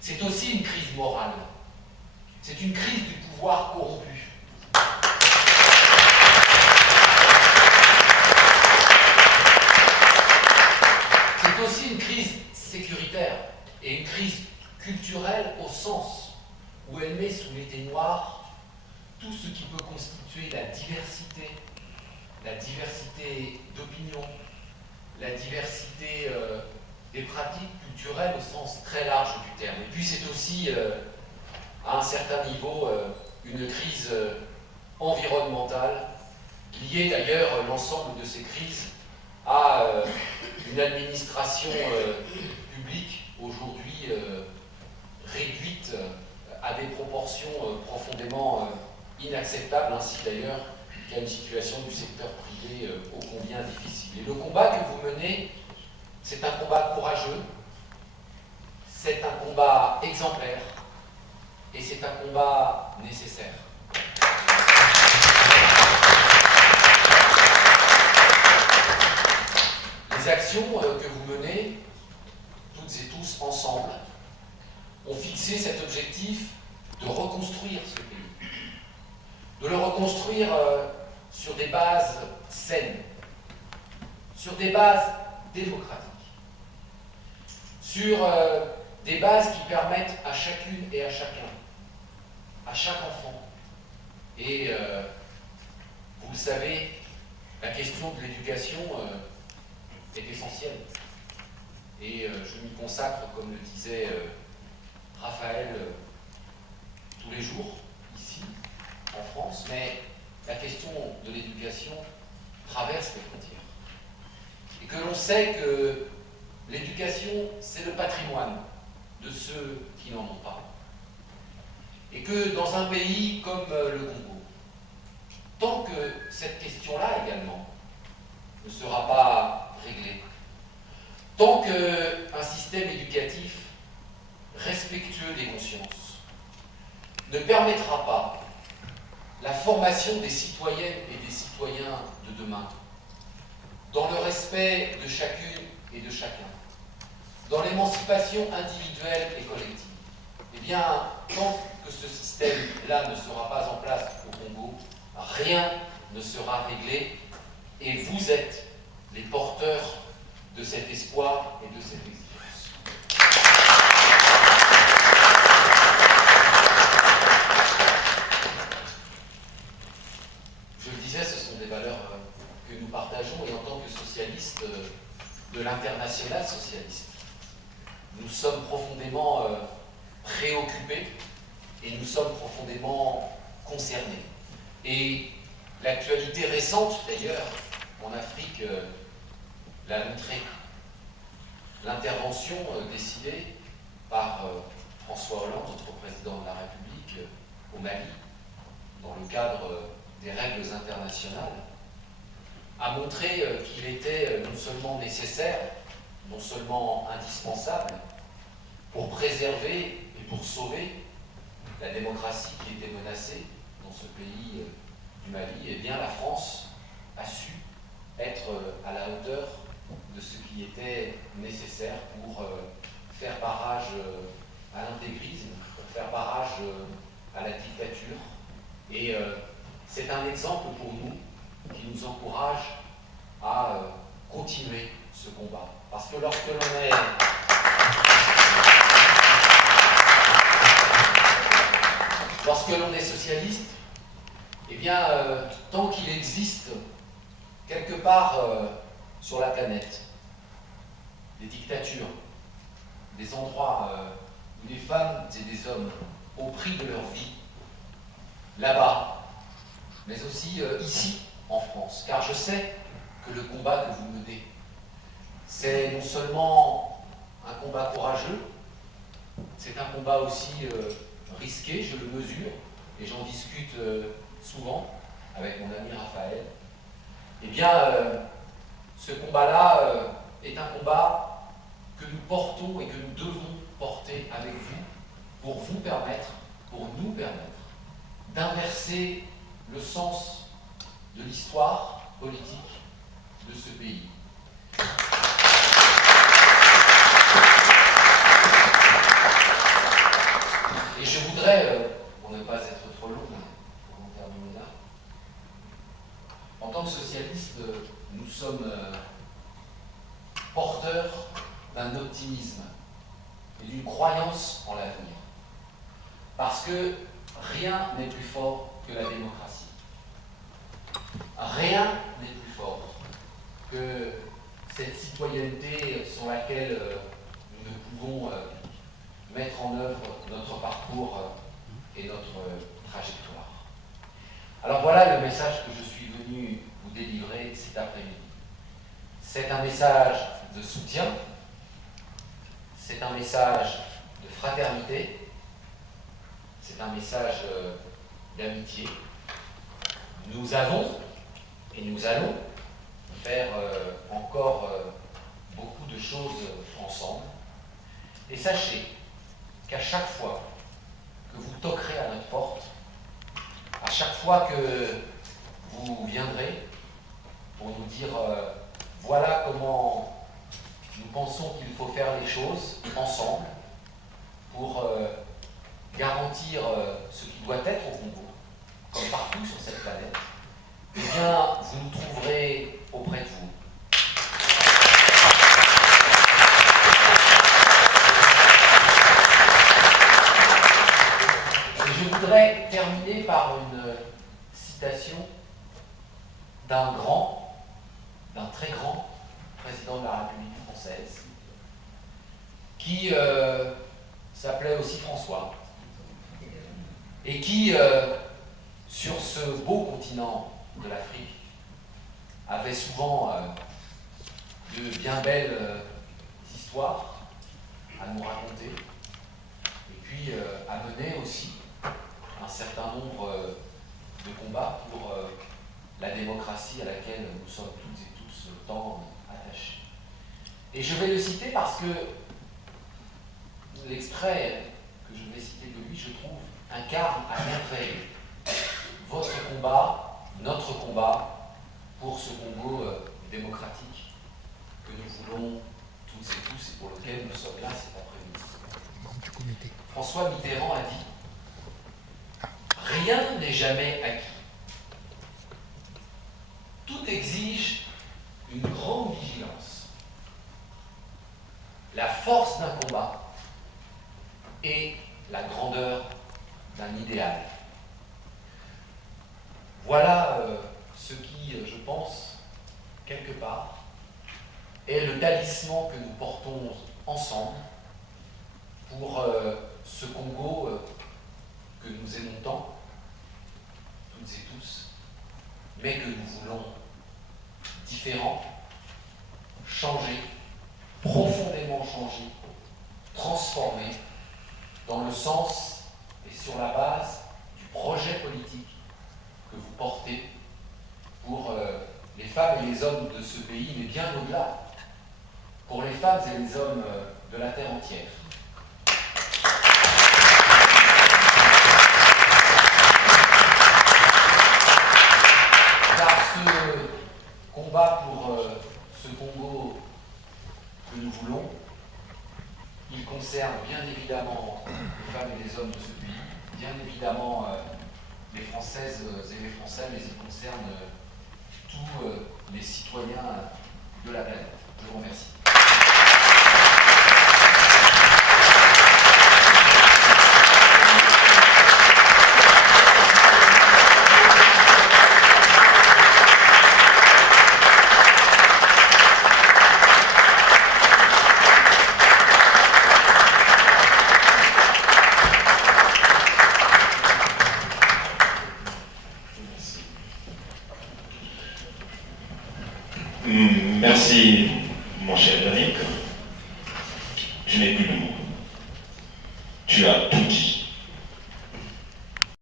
c'est aussi une crise morale. C'est une crise du pouvoir corrompu. C'est aussi une crise sécuritaire et une crise culturelle au sens où elle met sous l'éteignoir tout ce qui peut constituer la diversité d'opinions, la diversité des pratiques culturelles au sens très large du terme. Et puis c'est aussi, à un certain niveau, une crise environnementale, liée d'ailleurs, l'ensemble de ces crises, à une administration publique aujourd'hui réduite à des proportions profondément inacceptables, ainsi d'ailleurs qu'à une situation du secteur privé ô combien difficile. Et le combat que vous menez, c'est un combat courageux, c'est un combat exemplaire, et c'est un combat nécessaire. Les actions que vous menez, toutes et tous ensemble, ont fixé cet objectif de reconstruire ce pays, de le reconstruire sur des bases saines, sur des bases démocratiques, sur des bases qui permettent à chacune et à chacun, à chaque enfant, et vous le savez, la question de l'éducation est essentielle. Et je m'y consacre, comme le disait Raphaël, tous les jours, ici, en France, mais la question de l'éducation traverse les frontières. Et que l'on sait que l'éducation, c'est le patrimoine de ceux qui n'en ont pas. Et que dans un pays comme le Congo, tant que cette question-là également ne sera pas réglée, tant qu'un système éducatif respectueux des consciences ne permettra pas la formation des citoyennes et des citoyens de demain, dans le respect de chacune et de chacun, dans l'émancipation individuelle et collective, eh bien, tant que ce système-là ne sera pas en place au Congo, rien ne sera réglé, et vous êtes les porteurs de cet espoir et de cette exigence. Je le disais, ce sont des valeurs que nous partageons, et en tant que socialistes de l'international socialiste, nous sommes profondément préoccupés et nous sommes profondément concernés. Et l'actualité récente, d'ailleurs, en Afrique, l'a montré. L'intervention décidée par François Hollande, notre président de la République, au Mali, dans le cadre des règles internationales, a montré qu'il était non seulement nécessaire, non seulement indispensable, pour préserver et pour sauver la démocratie qui était menacée dans ce pays du Mali, eh bien la France a su être à la hauteur de ce qui était nécessaire pour faire barrage à l'intégrisme, pour faire barrage à la dictature. Et c'est un exemple pour nous qui nous encourage à continuer ce combat. Parce que lorsque l'on est socialiste, eh bien, tant qu'il existe quelque part sur la planète des dictatures, des endroits où des femmes et des hommes, au prix de leur vie, là-bas, mais aussi ici, en France, car je sais que le combat que vous menez, c'est non seulement un combat courageux, c'est un combat aussi risqué, je le mesure, et j'en discute souvent avec mon ami Raphaël. Eh bien, ce combat-là est un combat que nous portons et que nous devons porter avec vous pour vous permettre, pour nous permettre, d'inverser le sens de l'histoire politique de ce pays. croyance en l'avenir. Parce que rien n'est plus fort que la démocratie. Rien n'est plus fort que cette citoyenneté sur laquelle nous ne pouvons mettre en œuvre notre parcours et notre trajectoire. Alors voilà le message que je suis venu vous délivrer cet après-midi. C'est un message de soutien, c'est un message de fraternité, c'est un message d'amitié. Nous avons et nous allons faire encore beaucoup de choses ensemble. Et sachez qu'à chaque fois que vous toquerez à notre porte, à chaque fois que vous viendrez pour nous dire voilà comment nous pensons qu'il faut faire les choses ensemble pour garantir ce qui doit être au Congo, comme partout sur cette planète, eh bien, vous nous trouverez auprès de vous. Et je voudrais terminer par une citation d'un très grand président de la République française, qui s'appelait aussi François, et qui, sur ce beau continent de l'Afrique, avait souvent de bien belles histoires à nous raconter, et puis à mener aussi un certain nombre de combats pour la démocratie à laquelle nous sommes toutes et tous tant attachés. Et je vais le citer parce que l'extrait que je vais citer de lui, je trouve, incarne à merveille votre combat, notre combat pour ce Congo démocratique que nous voulons toutes et tous et pour lequel nous sommes là cet après-midi. François Mitterrand a dit « Rien n'est jamais acquis. Tout exige une grande vigilance, la force d'un combat et la grandeur d'un idéal. » Voilà ce qui, je pense, quelque part, est le talisman que nous portons ensemble pour ce Congo que nous aimons tant, toutes et tous, mais que nous voulons différent, changer, profondément changer, transformer dans le sens et sur la base du projet politique que vous portez pour les femmes et les hommes de ce pays, mais bien au-delà, pour les femmes et les hommes de la terre entière. Car ce combat pour ce Congo que nous voulons, il concerne bien évidemment les femmes et les hommes de ce pays, bien évidemment les Françaises et les Français, mais il concerne tous les citoyens de la planète. Je vous remercie. Merci, mon cher Yannick. Je n'ai plus de mots. Tu as tout dit.